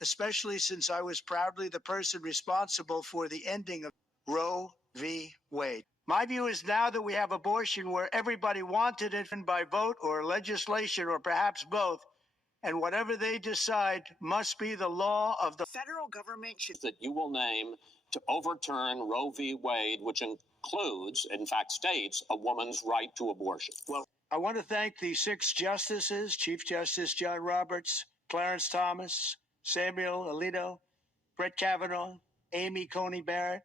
especially since I was proudly the person responsible for the ending of Roe v. Wade. My view is now that we have abortion where everybody wanted it by vote or legislation or perhaps both, and whatever they decide must be the law of the federal government. That you will name to overturn Roe v. Wade, which includes, in fact, states a woman's right to abortion. Well, I want to thank the 6 justices, Chief Justice John Roberts, Clarence Thomas, Samuel Alito, Brett Kavanaugh, Amy Coney Barrett,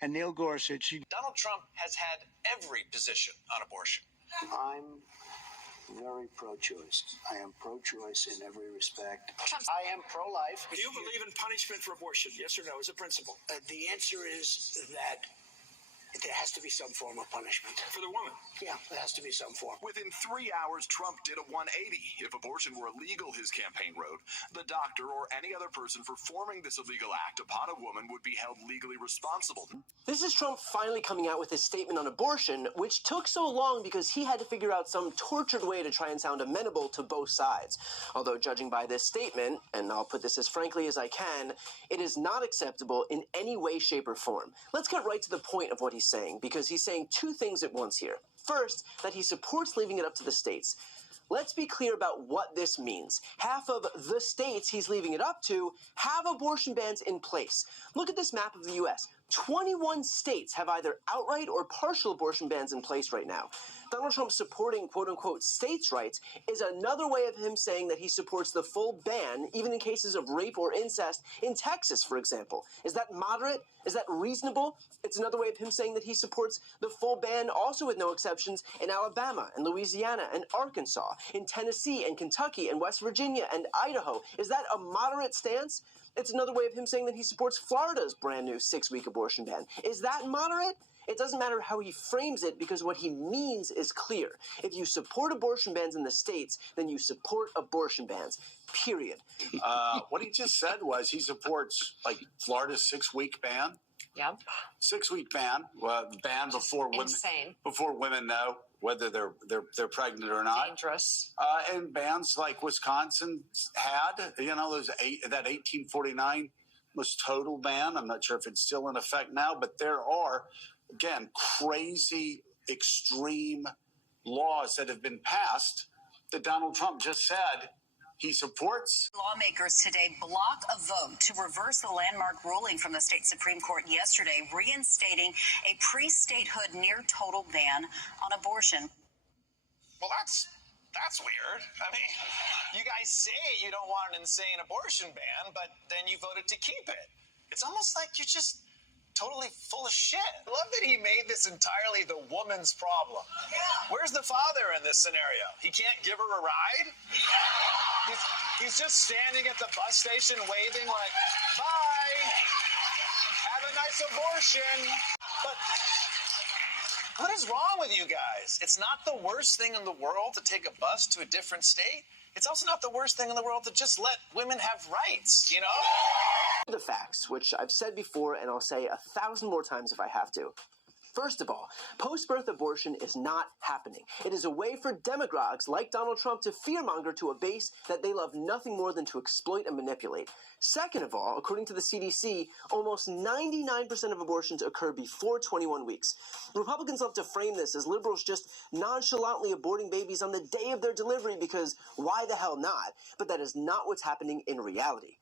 and Neil Gorsuch. Donald Trump has had every position on abortion. I'm very pro-choice. I am pro-choice in every respect. I am pro-life. Do you believe in punishment for abortion? Yes or no, as a principle? The answer is that there has to be some form of punishment. For the woman? Yeah, there has to be some form. Within 3 hours, Trump did a 180. If abortion were illegal, his campaign wrote, the doctor or any other person performing this illegal act upon a woman would be held legally responsible. This is Trump finally coming out with his statement on abortion, which took so long because he had to figure out some tortured way to try and sound amenable to both sides. Although, judging by this statement, and I'll put this as frankly as I can, it is not acceptable in any way, shape, or form. Let's get right to the point of what he's saying, because he's saying 2 things at once here. First, that he supports leaving it up to the states. Let's be clear about what this means. Half of the states he's leaving it up to have abortion bans in place. Look at this map of the U.S. 21 states have either outright or partial abortion bans in place right now. Donald Trump supporting quote-unquote states' rights is another way of him saying that he supports the full ban, even in cases of rape or incest, in Texas, for example. Is that moderate? Is that reasonable? It's another way of him saying that he supports the full ban, also with no exceptions, in Alabama and Louisiana and Arkansas, in Tennessee and Kentucky and West Virginia and Idaho. Is that a moderate stance? It's another way of him saying that he supports Florida's brand new 6-week abortion ban. Is that moderate? It doesn't matter how he frames it, because what he means is clear. If you support abortion bans in the states, then you support abortion bans, period. What he just said was he supports, like, Florida's 6-week ban. Yep. 6-week ban, ban before women know whether they're pregnant or not. Dangerous. And bans like Wisconsin had, you know, that 1849 was total ban. I'm not sure if it's still in effect now, but there are, again, crazy, extreme laws that have been passed that Donald Trump just said he supports. Lawmakers today block a vote to reverse the landmark ruling from the state Supreme Court yesterday, reinstating a pre-statehood near total ban on abortion. Well, that's weird. I mean, you guys say you don't want an insane abortion ban, but then you voted to keep it. It's almost like you're just totally full of shit. I love that he made this entirely the woman's problem. Yeah. Where's the father in this scenario? He can't give her a ride? He's just standing at the bus station waving like, bye, have a nice abortion. But what is wrong with you guys? It's not the worst thing in the world to take a bus to a different state. It's also not the worst thing in the world to just let women have rights, you know? The facts, which I've said before and I'll say 1,000 more times if I have to. First of all, post-birth abortion is not happening. It is a way for demagogues like Donald Trump to fearmonger to a base that they love nothing more than to exploit and manipulate. Second of all, according to the CDC, almost 99% of abortions occur before 21 weeks. Republicans love to frame this as liberals just nonchalantly aborting babies on the day of their delivery because why the hell not? But that is not what's happening in reality.